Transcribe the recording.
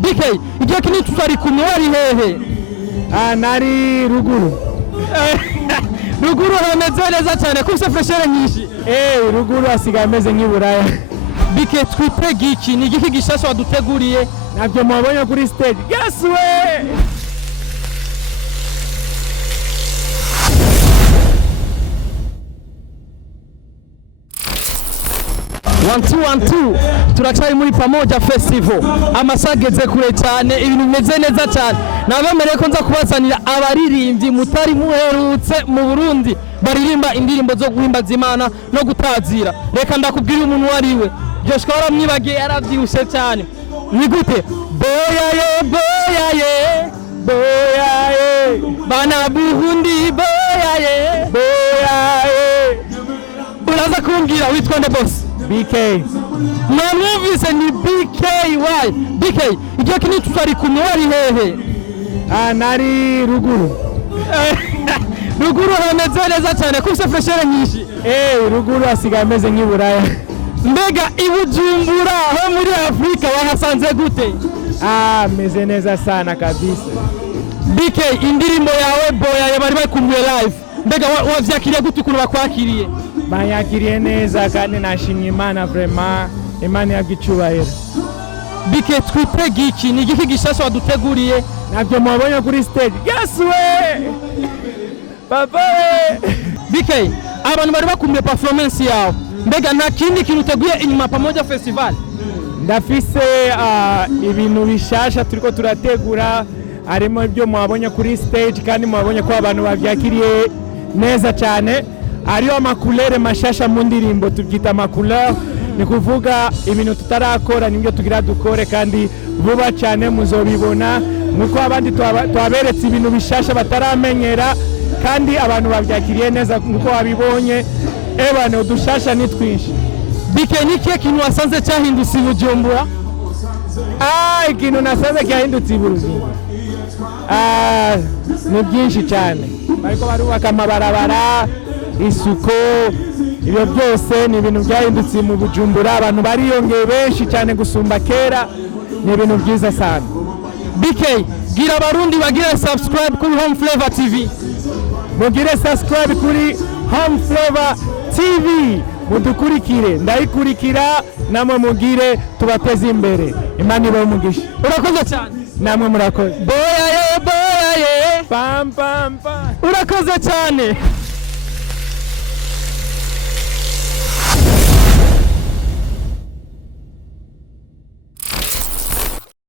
BK igihe kinini tutari kumwe wari hehe? Nari ruguru. Ruguru hameze neza cyane kufise freshere nyinshi. Ruguru asigaye ameze nk'iburaya. BK twitege iki ni igiki gishasha waduteguriye? Nabyo mubonye kuri stage. Yes we! One two turacari muri Pamoja Festival amasageze kure cyane ibintu bimeze neza cyane nabemereye ko nza kubazanira abaririmbyi mutari muherutse mu Burundi baririmba indirimbo zo guhimbaza Imana no gutazira. Reka ndakubwira umuntu wariwe Joshua waramwibagiye yaravyushe cyane. Ni gute? Boyaye bana Burundi boyaye uraza kumbwira witwa nde boss? BK. Mwumvise ni BKY. BK igihe kinini tutari kumwe wari hehe? Nari ruguru. Ruguru hameze neza cyane kufise freshere nyinshi. Ruguru asigaye ameze nk'iburaya. Mbega ibujumbura ho muri Afrika wahasanze gute? Meze neza sana kabisa. BK indirimbo yawe boyaye bari bakumbuye live. Mbega wavyakiriye gute ukuntu bakwakiriye? Banyakiriye neza kandi nashimye Imana vraiment Imana yagicubahira. BK twitege iki ni igiki gishasha waduteguriye? Nabyo mubonye kuri stage. Yes we! Papa! BK abantu bari bakumbuye performance yawe. Mbega nta kindi kintu uteguye inyuma Pamoja Festival? Ndafise ibintu bishasha turiko turategura harimo ibyo mubonye kuri stage kandi mubonye ko abantu bavyakiriye neza cyane. Ariyo amakulere mashasha mu ndirimbo tubyita amakulere ni kuvuga ibintu tutarakora nibyo tugira dukore kandi vuba cyane muzobibona nuko abandi twaberetse ibintu bishasha bataramenyera kandi abantu bavyakiriye neza nuko wabibonye ebane udushasha ni twinshi. BK ni kihe kintu wasanze cyahindutse Bujumbura? Ikintu nasanze cyahindutse Bujumbura ni byinshi cyane bariko barubaka amabarabara isuko ibyo byose ni ibintu byahindutse mu Bujumbura abantu bariyongeye benshi cyane gusumba kera ni ibintu byiza sana. BK gira abarundi bagire subscribe kuri Home Flavor TV. Mugire subscribe kuri Home Flavor TV mudukurikire ndayikurikira namwe mugire tubateze imbere Imana ibahe umugisha. Urakoze cyane. Namwe murakoze. Boyaye Pam pam pam. Urakoze cyane.